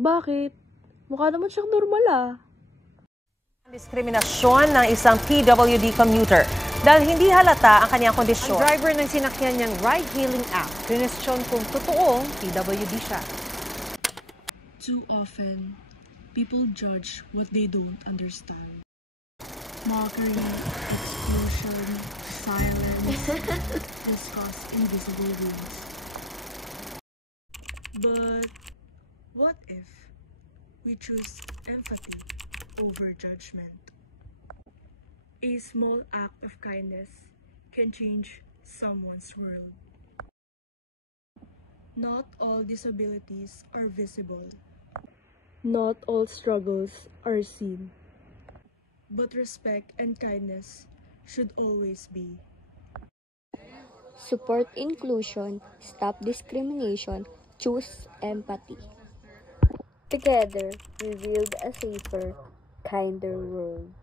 Bakit? Mukha naman siyang normal ah. Diskriminasyon ng isang PWD commuter dahil hindi halata ang kanyang kondisyon. Ang driver ng sinakyan niyang ride-hailing app, kinestyon kung totoong PWD siya. Too often, people judge what they don't understand. Mockery, exclusion, silence, discuss invisible wounds. But what if we choose empathy over judgment? A small act of kindness can change someone's world. Not all disabilities are visible. Not all struggles are seen. But respect and kindness should always be. Support inclusion, stop discrimination, choose empathy. Together, we build a safer, kinder world.